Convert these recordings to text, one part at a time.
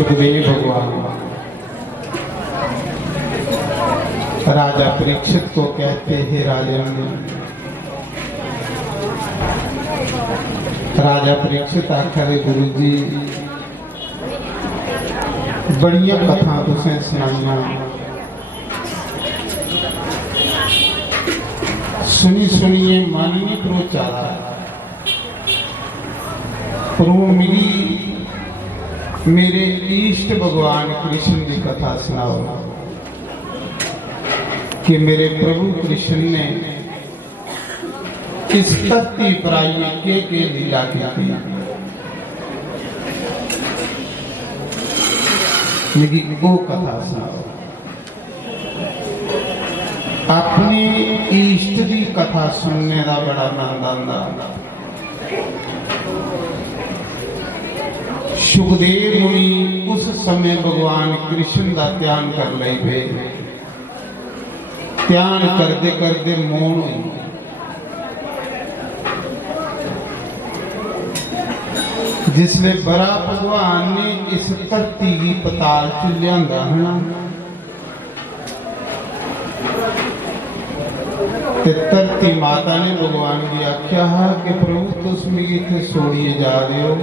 सुखदेव भगवान राजा परीक्षित को कहते हैं, राजन राजा परीक्षित आखिर गुरु जी बड़िया कथा तुसें सुनाइया, सुनी सुनिए मन नहीं परोचादा, पर वो मिली मेरे इष्ट भगवान कृष्ण की कथा सुनाओ कि मेरे प्रभु कृष्ण ने इस धरती पर आइए के लीला की मेरी वो कथा सुनाओ। अपने इष्ट की कथा सुनने का बड़ा आनंद आता। सुखदेव मुनि उस समय भगवान कृष्ण का ध्यान कर ले थे। ध्यान करते करते मौन हुई। जिसले बड़ा भगवान ने इस धरती की पताल च लिया धरती माता ने भगवान की आख्या कि प्रभु तुम मेरी इतने सोड़िए जा रहे हो।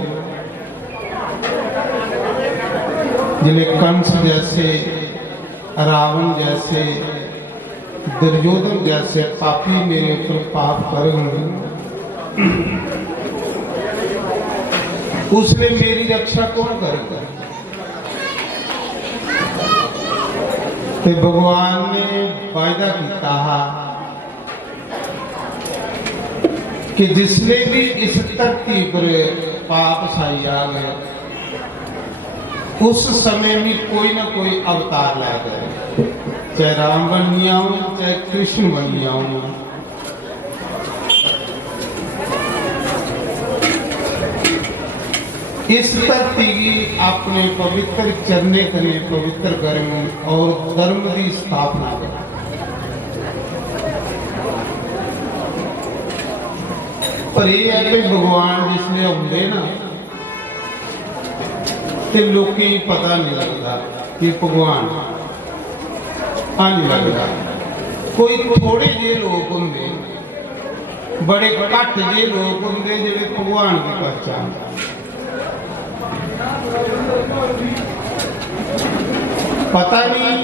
जिले कंस जैसे, रावण जैसे, दुर्योधन जैसे पापी मेरे ऊपर पाप करेंगे, उसमें मेरी रक्षा कौन करेगा? तो भगवान ने वायदा किया कि जिसने भी इस धरती पर पाप छाई आ गए, उस समय में कोई ना कोई अवतार ला गए, चाहे राम बन गया हूं चाहे कृष्ण बन गया हूं। इस धरती की अपने पवित्र चरने करें, पवित्र कर्म और धर्म की स्थापना करें। पर यह है कि भगवान जिसने आते ना ते लोकी पता नहीं लगता कि भगवान नहीं लगता। कोई थोड़े जे लोग होंगे, बड़े घट जे लोग होंगे जिन्हें भगवान की पहचान। पता नहीं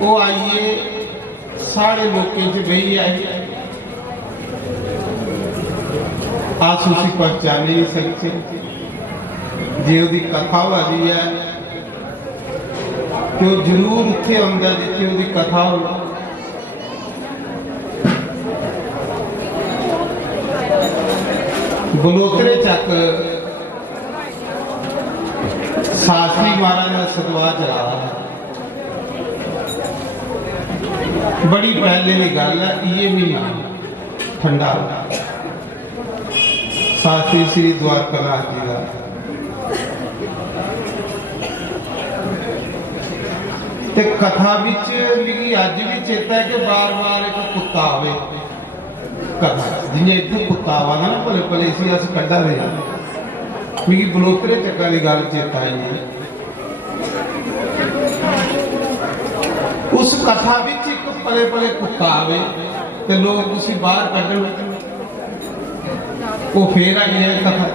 वो आइए सारे लोगों च बही आए, आस उसी पहचान नहीं सकते। जे उसकी कथा वाली है तो जरूर उत्थे आंदा जिथे उसकी कथा हो। बलोतरे चक शास्त्री महाराज का सतवा चला है। बड़ी पहले की गल है, ये महीना ठंडा शास्त्री श्री द्वारकानाथ जी का ते कथा विच लिखी अज भी चेता है कि बार बार एक कुत्ता आवे कथा जिन्हें इधर कुत्ता आवा ना भले भले इसी अस कढ़ा रहे मिगी बलोतरे चक्का की गल चेता है। उस कथा विच एक पले पले कुत्ता आवे ते लोग उसी बाहर कढ़न, वो फिर आई है कथा,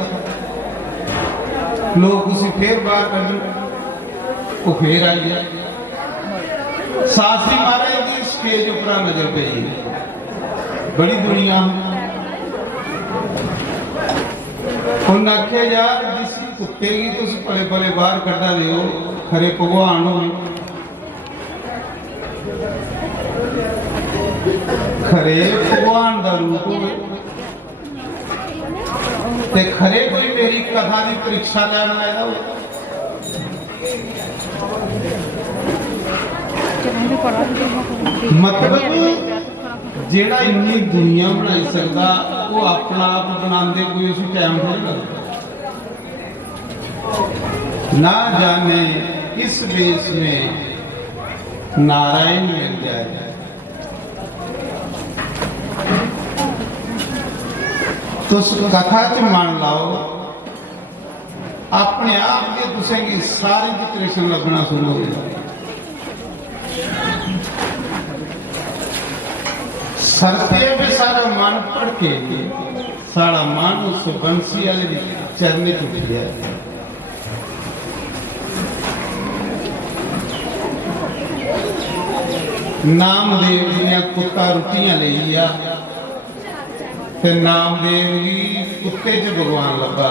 लोग उसी फिर बाहर कढ़न, वो फिर आई है। शास्त्री महाराज की स्टेज उपरा नजर पई, बड़ी दुनिया उन्हें आख्या यार जिस कुत्ते की तुम पले पले बाहर कढ़ा रहे हो, खरे भगवान हो, खरे भगवान का रूप हो, खरे कोई मेरी कथा की परीक्षा लैन आया हो। मतलब जेड़ा इन्नी दुनिया बनाई सकता वो अपना आप बनाते कोई उस टाइम नहीं लगता। ना जाने किस देश में नारायण मिल जाए। तो उस कथा च मान लाओ अपने आप के तुसेंगी सारे की कृष्ण लगना शुरू हो जाए। सरते भी सारा मन पढ़ के सारा मन उस बंसी वाले चरने टूट गया। नामदेव दियां कुत्ता रुटियां ले लिया ते नामदेव जी कुत्ते च भगवान लगा।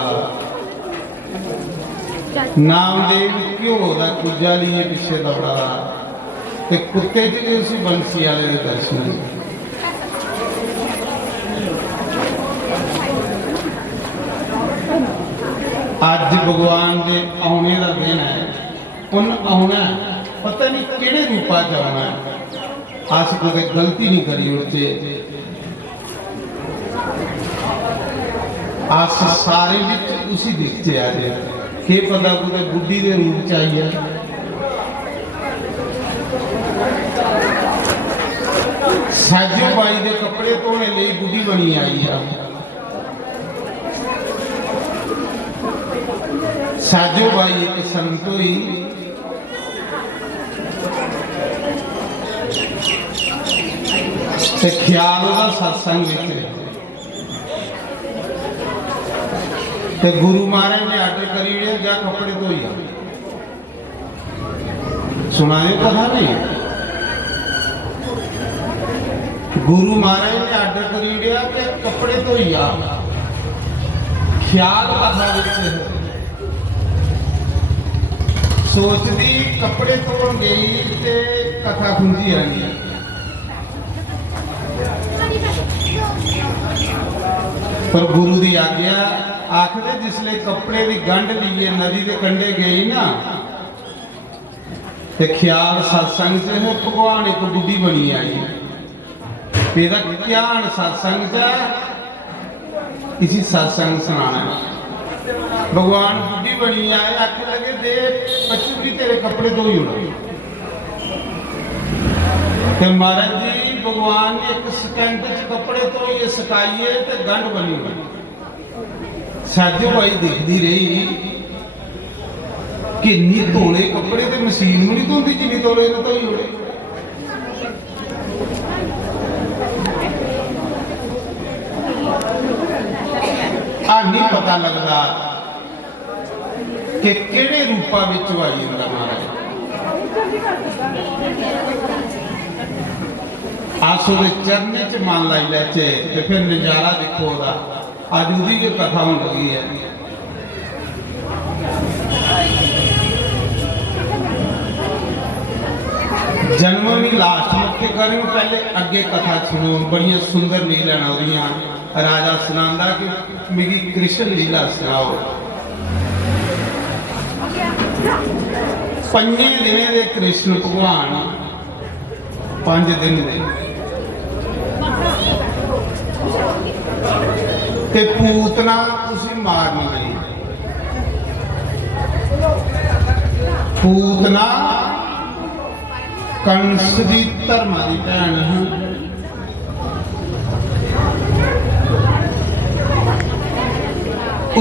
नामदेव क्यों होता कुजा लिए पिछे दौड़ा ते कुत्ते च उसी बंसी वाले के दर्शन। अज भगवान के आने का दिन है, उन आना पता नहीं किहड़े रूपा च आना। अस कोई गलती नहीं करी उसे अस सारे उसी दिखते आ रहे कि पता कोई बुढ़ी के रूप च आई है। साजो बाई के कपड़े धोने लिए बुढ़ी बनी आई है। साजो बाई एक संत हुई ते ख्याल होगा सत्संग ते गुरु महाराज ने आर्डर करी हुई जा कपड़े धोई आ। सुना दे कथा नहीं, गुरु महाराज ने आर्डर करी हुई कि कपड़े धोई आ। ख्याल कथा सोचती कपड़े धोन गई ते कथा खुंजी रही। पर गुरु की आज्ञा आखिर जिसले कपड़े की गंढ लीए नदी के कंढे गई ना ते ख्याल सत्संग से भगवान एक बुढ़ी बनी आई। मेरा ध्यान सत्संग से इसी सत्संग सुनाना। भगवान बुढ़ी बनी आए आख लगे दे बच्चू भी तेरे कपड़े धो ही उड़ा। महाराज जी भगवान ने एक सेकंड कपड़े तो ये सुकाइए तो गंढ बनी हुई। साजो भाई देखती रही कि नी धोले कपड़े तो मशीन में नहीं धोती जिन्नी धोले तो ही उड़े। नहीं पता लगता कि किहड़े रूपा विच आई हुंदा महाराज। आस उहदे चरने च मन लाई लैचे ते फिर नजारा देखो उहदा। अज उहदी जो कथा होण लगी है। जन्म भी लास्ट मुख्य करें पहले अगे कथा सुनो। बड़िया सुंदर लीला उहदियां राजा सुनांदा कि मेरी कृष्ण लीला सुनाओ। 5 दिन दे कृष्ण भगवान 5 दिन दे ते पूतना उसी मारनी गई। पूतना कंस की धर्मा की भैन है।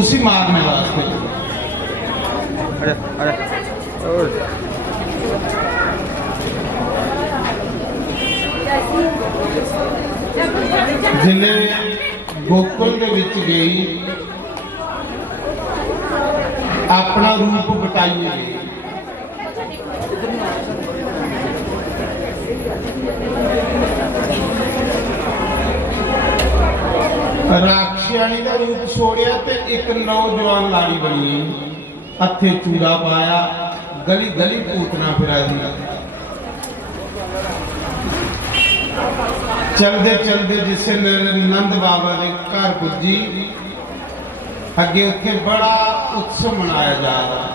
उसी मारने वास्ते जिन्हें गोकुल दे विच गई अपना रूप बटाइए गई। राक्षियाणी का रूप छोड़िया ते एक नौजवान लाड़ी बनी। हथे चूड़ा पाया गली गली पूतना फिरा दिया। चलते चलते जिसे नंद बाबा के घर पुजी अगे उत्थे बड़ा उत्सव मनाया जा रहा।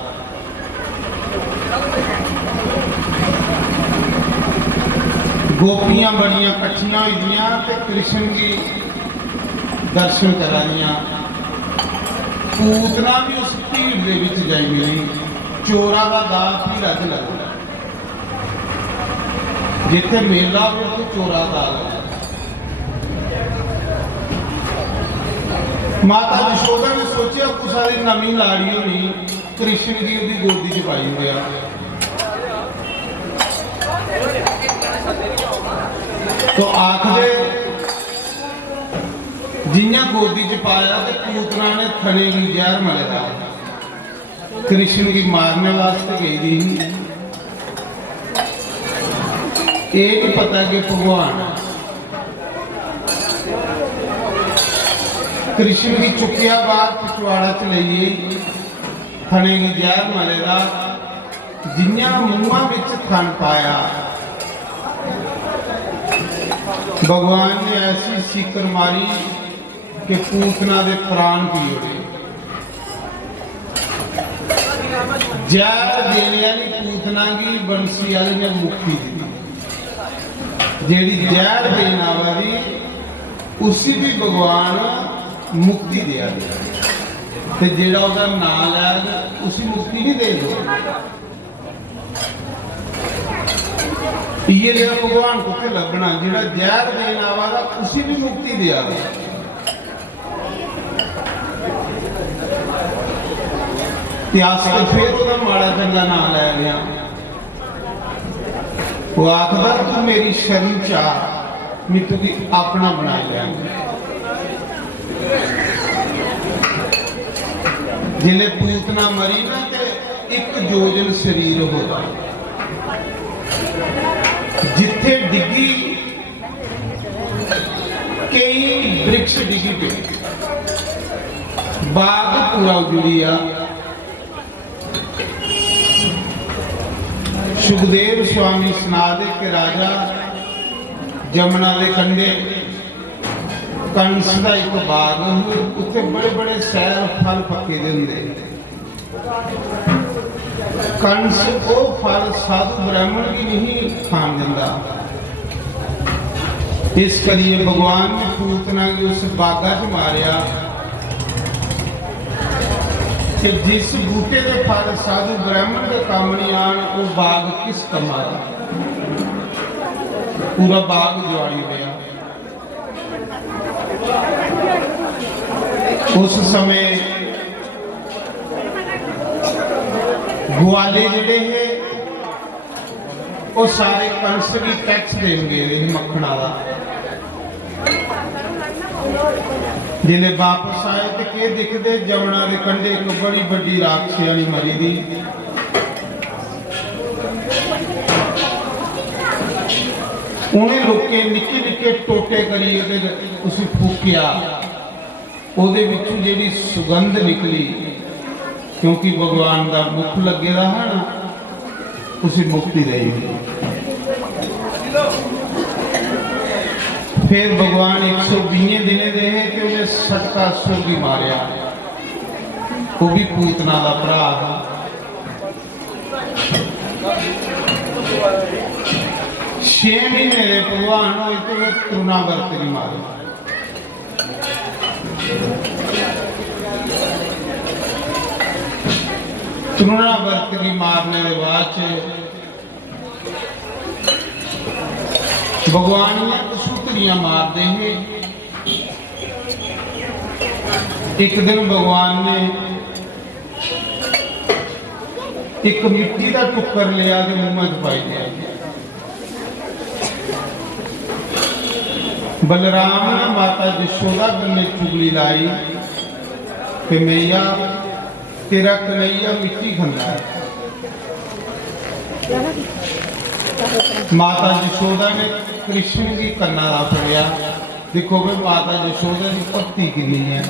गोपियां बड़ियां कट्ठियां हुई ते कृष्ण जी दर्शन कराइया। पूतना भी उस भीड़ दे विच जाई मिली। चोरा का दाल भीड़ा च लगदा। जिथे मेला हो तो चोरा दाल। माता यशोदा ने सोचा कुछ सारी नवी लाड़ी होनी कृष्ण जी उसकी गोदी च पाई हुआ। तो आखदे जियां गोदी च पाया तो पूतना ने थने की जहर मलेगा कृष्ण की मारने वास्ते गई थी। ये नहीं पता कि भगवान कृष्ण की चुकिया बात पिछवाड़ा च लईए थने की जहर मलेगा जिन्या मुंहां विच थन पाया। भगवान ने ऐसी सीकर मारी कि पूतना दे प्राण पी उड़े। जहर देने वाली पूतना की बंसी वाली ने मुक्ति दी। जेड़ी जहर देना वाली उसी भी भगवान मुक्ति दिया ते जेड़ा उसका नाम लैगा उसी मुक्ति नहीं देगा। ये लिया भगवान को लभना जेड़ा जहर देना वाला उसी भी मुक्ति दिया। फिर माड़ा चंगा नाम लै लिया। वो आखदा तू मेरी शरण चाह मैं तुझे अपना बना लिया। जिले पूतना मरी ना ते एक जोजन शरीर होता जिथे डिगी कई वृक्ष डिगी पे बाग पूरा उजड़िया। सुखदेव स्वामी सुनादे के राजा जमुना के कंढे कंस का एक बाग उत्थे बड़े बड़े सैर फल पके देंदे। कंस वो फल साधु ब्राह्मण भी नहीं खान देंदा। इस करिए भगवान ने पूतना की उस बागा च मारिया कि जिस बूटे के फल साधु ब्राह्मण के काम नहीं आन वो बाग किस कम आया। पूरा बाग जुआड़ी गया। उस समय ग्वाले जड़े है वो सारे कंस भी टैक्स देंगे मक्खना का। जिले वापस आए तो के दिखते जमुना के कंढे एक बड़ी बड़ी राक्षसी वाली मरी दी। उन्हें लोके निके निके टोटे करी उसे फूकिया ਉਹਦੇ ਵਿੱਚੋਂ ਜਿਹੜੀ ਸੁਗੰਧ ਨਿਕਲੀ क्योंकि भगवान का मुख लगे है ना उसी मुक्ति रही। फिर भगवान 120 दिन दे कि उन्हें सटका सोगी मारिया। वो भी पूतना का भरा। 6 महीने भगवान होए तो तृणावर्त नहीं मारे। तृणावर्त की मारने के बाद भगवान ने सूतरियां मार देंगे। एक दिन भगवान ने एक मिट्टी का टुक्कर लिया तो मुंह में पाई दिया। बलराम ने माता यशोदा ने चुगली लाई कि मैया तेरा कन्हैया मिट्टी खांदा है। माता यशोदा ने कृष्ण की कन्ना ला फड़िया। देखो भाई माता यशोदा की भक्ति कितनी है।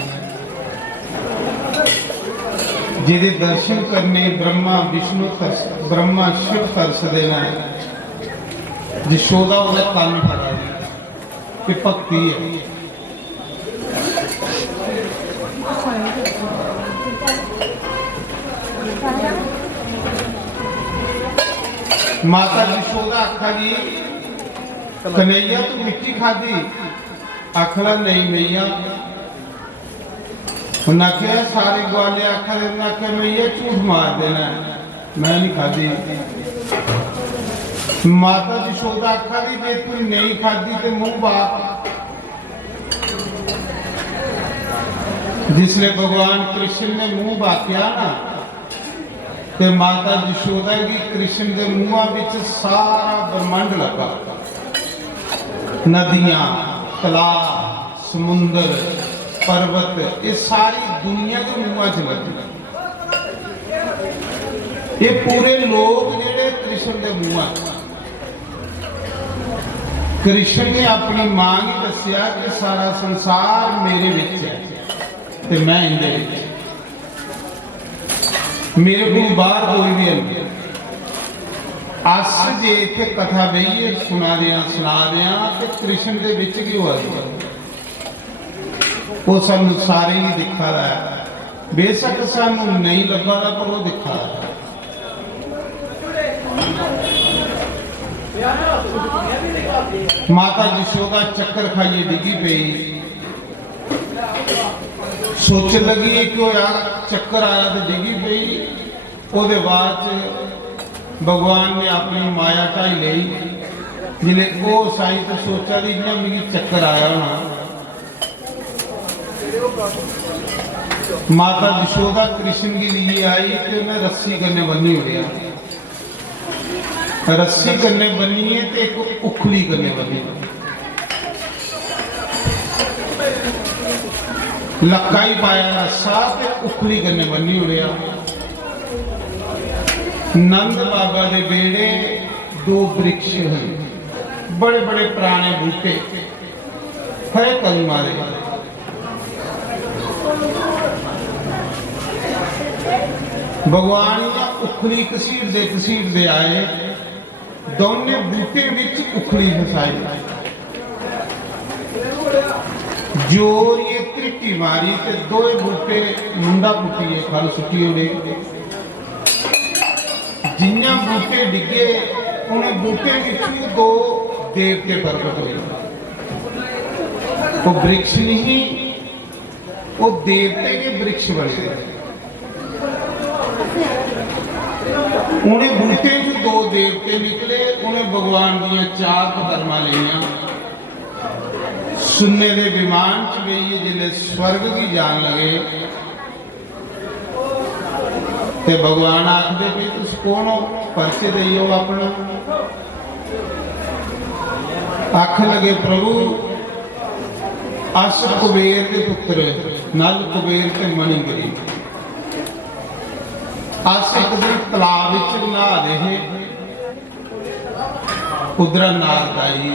जिहदे दर्शन करने ब्रह्मा विष्णु ब्रह्मा शिव तरसदे ने यशोदा उहदा कन्न फड़ा कि भक्ति है। माता यशोदा आखा जी कन्हैया तू मिट्टी खाधी? आखला नहीं मैया। उन्हें आख्या सारे ग्वाले आखा आख्या मैया झूठ मार देना मैं नहीं खाधी। माता यशोदा आखा दी जे तू नहीं खाधी तो मुंह बाप। जिसने भगवान कृष्ण ने मुंह बाकिया ना ते माता यशोदा की कृष्ण के मुँह विच सारा ब्रह्मांड लगा, नदियां, तलाब, समुंदर, पर्वत, ये सारी दुनिया के मुँह च लगी। ये पूरे लोग जेड़े कृष्ण के मुँह, कृष्ण ने अपनी मां ने दसिया कि सारा संसार मेरे विच है ते मैं इहदे विच, मेरे को बाहर कोई भी नहीं। अस जे इत्थे कथा बहिए सुना दिया तो कृष्ण के विच क्यों आई, वो सानू सारे ही दिखा रहा है, बेशक सानू नहीं लभा रहा पर वो दिखा रहा है। माता यशोदा चक्कर खाइए डिगी पई, सोच लगी कि यार चक्कर आया तो डिगी पई। ਉਹਦੇ बाद भगवान ने अपनी माया ढाई ली, जिन्हें वो साई तो सोचा ली जिन्हें मिगी चक्कर आया होना। माता यशोदा कृष्ण की लिए आई तो उन्हें रस्सी करने बनी हो गया, रस्सी करने बनी है तो एक उखली करने बनी, लक्का ही पाया रस्सा ते उखली करने बनी हो गया। नंद बाबा के बेड़े दो वृक्ष हैं, बड़े बड़े पुराने बूटे है कलमा दे। भगवान का उखली घसीटते आए, दोनों बूटे विच उखली फसाई, जोर ये त्रिटी मारी ते दोए बूटे मुंडा पुटिए फल सुटी हो। जिन्ना बूटे डिगे उन्हें बूटे विच दो देवते प्रकट हुए। वो वृक्ष नहीं, वो देवते के वृक्ष बने। उन्हें बूटे में दो देवते निकले, उन्हें भगवान दियां चार धर्मा लिया। सुनने दे विमान च गई जिले स्वर्ग की जान लगे ते भगवान आखदे भी तुस कौन हो, परिचय दईओ अपना। आख लगे प्रभु अस कुबेर के पुत्र नल कुबेर के मणिगिरी, अस एक दिन तलाब विच नहा रहे, उधर नारद आई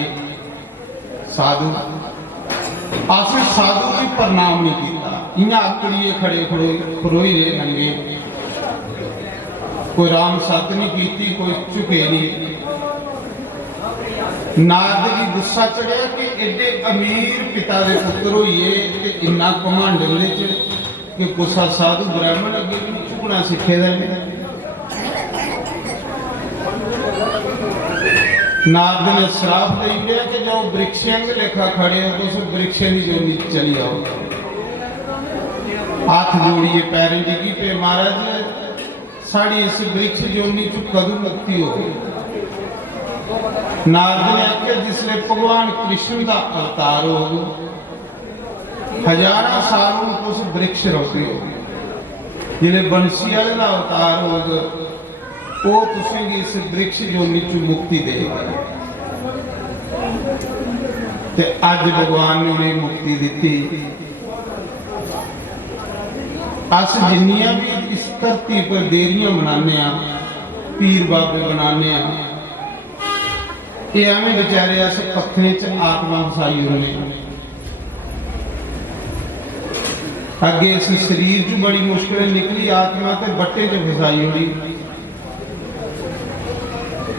साधु, अस साधु की प्रणाम नहीं किया, इं आकड़िए खड़े खड़ोई रहे नंगे, कोई राम सत नहीं की, कोई झुके नहीं। नारद जी गुस्सा चढ़िया कि एडे अमीर पिता के पुत्र होइए ते इन्ना घमंड कि गुस्सा साधु ब्राह्मण अगे झुकना सीखे दे। नारद ने श्राप दे दिया कि जो वृक्षों के लेखा खड़े हो तो उस वृक्षों की जोड़ी चली आओ। हाथ जोड़िए पैरें डिगी पे, महाराज साड़ी इस वृक्ष जोनी चु कदू मुक्ति हो। नारद ने आख्या जिसले भगवान कृष्ण का अवतार हो, हजारा साल उस वृक्ष रोके हो, जिले बंसी वाले का अवतार हो वो तुसेंगी इस वृक्ष जोनी चु मुक्ति देगा। ते अज भगवान ने उन्हें मुक्ति दी। अस जिन्नियां भी इस धरती पर देरियां मनाने, पीर बाबे बनाने, ये एवं बेचारे अस पत्थरे च आत्मा फसाई होने। अगे इस शरीर च बड़ी मुश्किल निकली आत्मा ते बट्टे च फसाई होनी।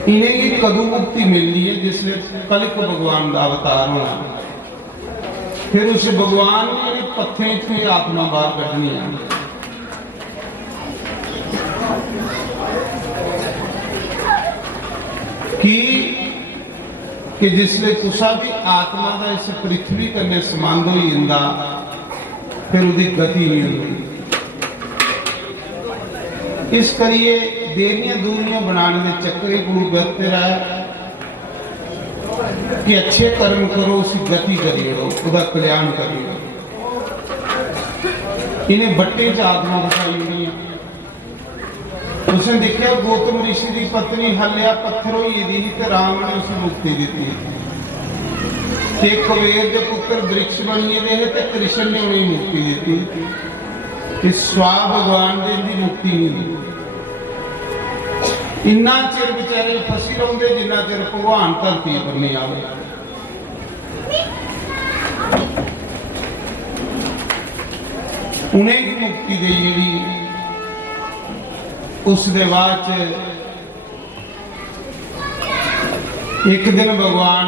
इन्हें की कदू मुक्ति मिलनी है जिसले कलिक भगवान का अवतार होना, फिर उस भगवान ने पत्थरे च आत्मा बाहर कढ़नी है। कि जिसले तुसा भी आत्मा का इस पृथ्वी कन्ने संबंध हो जाता, फिर उसकी गति नहीं होती। इस करिए देरियां दूरियां बनाने के चक्कर गुरु बरते रहा कि अच्छे कर्म करो, उसकी गति करियो, उसका कल्याण करियो। इन्हें बट्टे च आत्मा बसाई हुई है। उसने देखा गौतम ऋषि की पत्नी हल्या पत्थर हुई दी तो राम ने उसे मुक्ति दी कि कुबेर के पुत्र वृक्ष बनिए दे ते कृष्ण ने उन्हें मुक्ति दी कि स्वा भगवान ने इनकी मुक्ति नहीं दी। इन्ना चिर बेचारे फसी रहोगे जिन्ना चिर भगवान धरती पर नहीं आवे। उन्हें की मुक्ति दी जी उस दे बाद एक दिन भगवान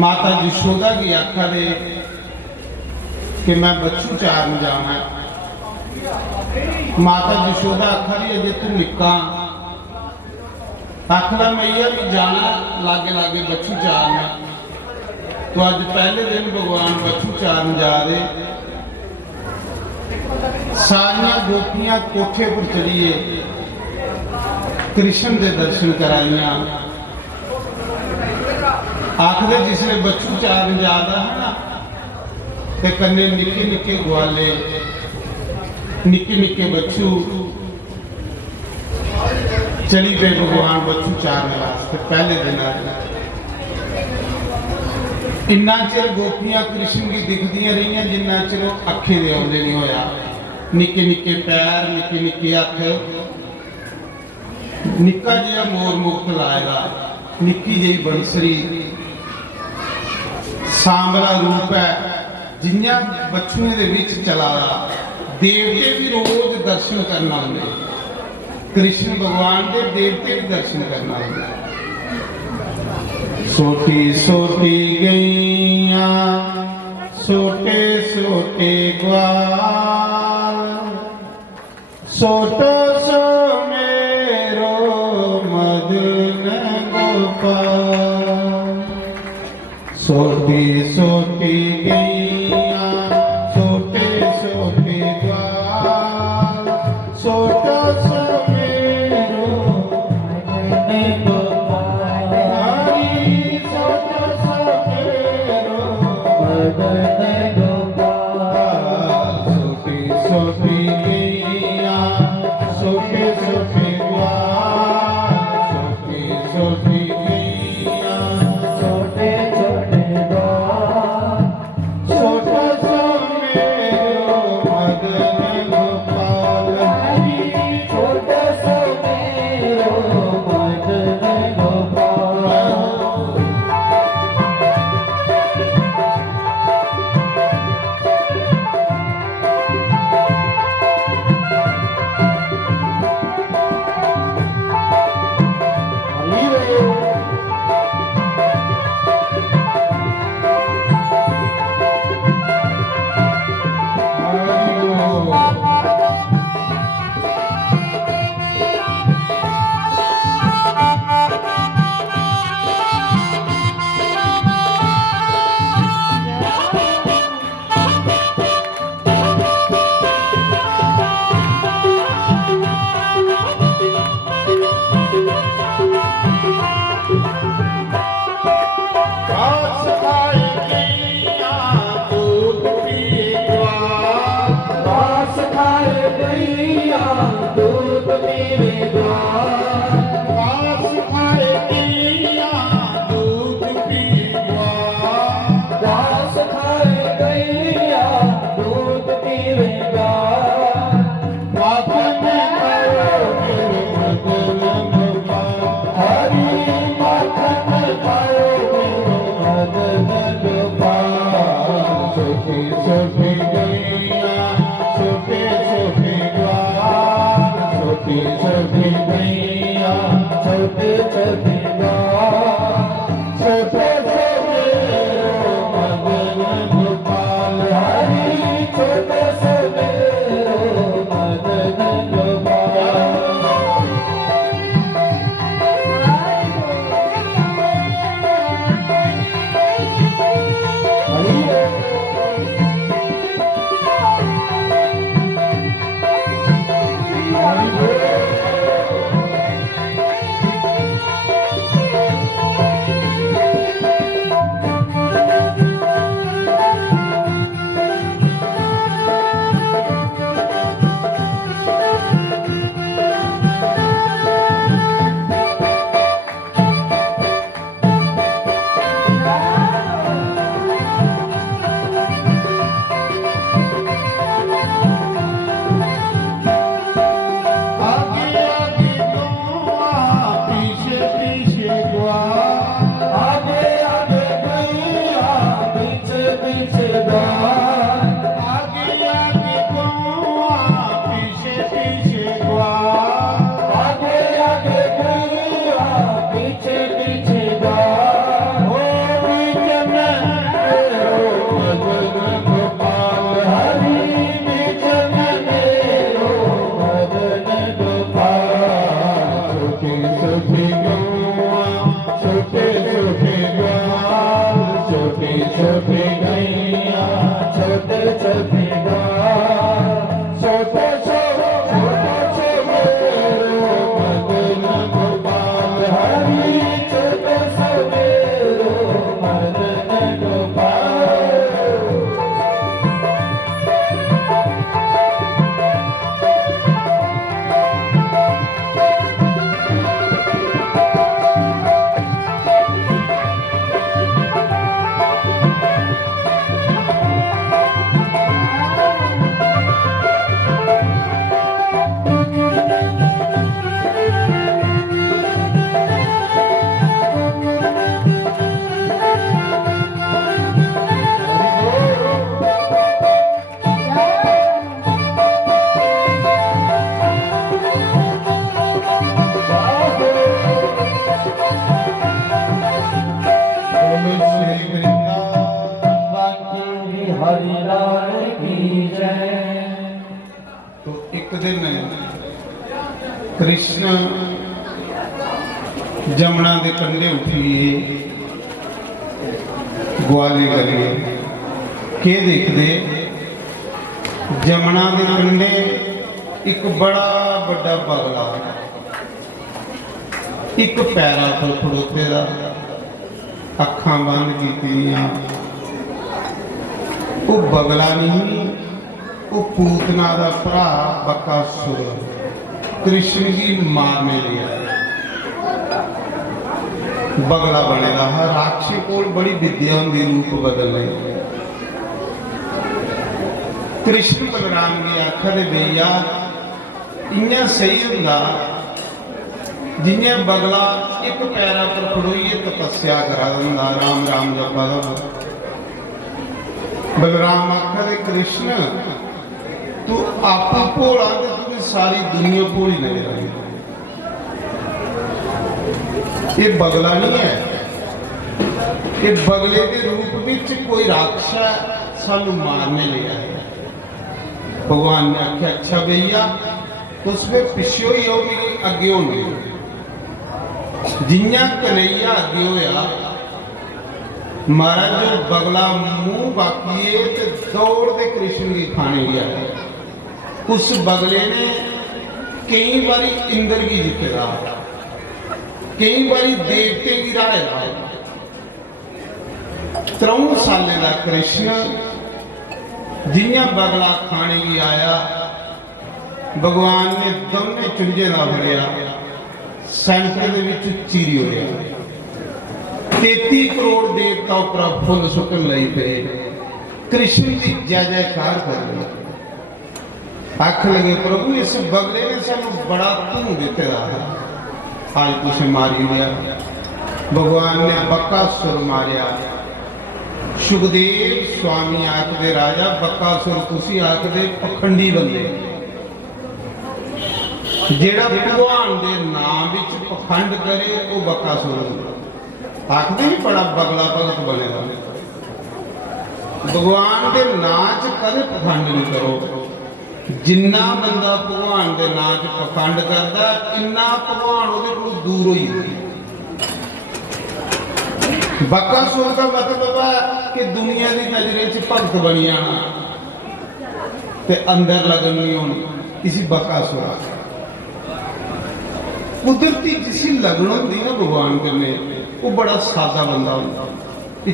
माता यशोदा की आखा दे कि मैं बच्चू चारन जाना। माता यशोदा आखा दी अजे तू निक्का आखला मैया भी जाना लागे लागे बच्चू चारना। तो अज पहले दिन भगवान बच्चू चारन जा रहे सारिया गोपियां कोठे पर चढ़िए कृष्ण के दर्शन कराइया। आखिर जिसने बच्चू चारन जाता है ना ते कन्ने निके निके ग्वाले निके निके बच्चू चली पे भगवान बच्चू चारने वास्ते पहले दिन इन्ना चिर गोपियां कृष्ण की दिखदियां रही जिन्ना चिर अखे दे आउंदे नहीं होया। निके निके पैर निके निके हथ निक्का जिहा मोर मुक्त लाएगा निक्की जी बंसरी सांबला रूप है जिन्या बच्चुए दे विच चला देवते भी रोज दर्शन करना आते कृष्ण भगवान के देवते भी दर्शन करना आते। सोटी सोटी गैया सोटे सोटे ग्वाल सोटो सो मेरो मदन गोपाल। सोटी सोटी गैया सोटे सोटे ग्वाल सोटो सो मेरो मदन गोपाल। सोटो सो मेरो मदन गोपाल। सोटी सोटी गैया सोटे सोटे ग्वाल सोटी सोटी गैया सोटे सोटे ग्वाल सोटो सो मेरो मदन गोपाल। छोटो सो मेरो मदन गोपाल। एक दिन कृष्ण जमुना के कंढे उठिए ग्वाले गलिए के देखते जमुना के कंढे एक बड़ा बड़ा बगला एक पैरा पर खड़ोते दा अखां बंद कीतियां वो बगला नहीं वो पूतना दा भरा बकासुर कृष्ण की मारने लिया बगला बनेगा। हर राक्षी को बड़ी विद्या होंगी रूप बदलने। कृष्ण बलराम की आखर भैया इन्ना सही होंदा जिन्हें बगला एक पैरा पर खड़ोइए तपस्या करा दिंदा राम राम जपा दा। बलराम आखर कृष्ण तू आप भोला ते तुझे सारी दुनिया भोली नजर आई। ये बगला नहीं है, ये बगले के रूप में कोई राक्षस सानू मारने लिया है। भगवान ने आख्या अच्छा भैया उसमें पिछो ही हो मेरी अगे होने जिन्या कन्हैया अगे होया महाराज जो बगला मुंह बाकी है तो दौड़ के कृष्ण की खाने गया। उस बगले ने कई बारी इंद्र की जितेगा, कई बारी देवते की राह है। 3 साल का कृष्ण जिन्या बगला खाने की आया भगवान ने दोनों चुंझे ना फड़िया सेंटर के चीरी हो गया। 33 करोड़ देवता उपर फुल सुकन लई पे कृष्ण की जय जयकार कर रहे आख लगे प्रभु इस बगले ने सानू बड़ा धूं दिते रहा आज तुझे मारी लिया। भगवान ने बकासुर मारिया। सुखदेव स्वामी आखदे राजा बकासुर तुसी आखदे पखंडी बंदे जेड़ा भगवान दे नाम विच पखंड करे वो बकासुर आखदे नहीं बड़ा बगला भगत बनेगा। भगवान दे नाम च कदे पखंड नहीं करो। जिन्ना बंदा भगवान के नाम च पखंड करता इन्ना भगवान उहदे कोलों दूर होई जांदा। बकासुर का मतलब है कि दुनिया की नजरे च भगत बनी जाना ते अंदर लगन नहीं होनी इसी बकासुर। कुदरती जिसी लगन होंदी ना भगवान करने वो बड़ा सादा बंदा होंदा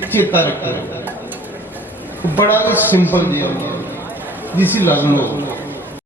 चेता रखे बड़ा सिंपल जिहा होंदा जिसी लगन हो।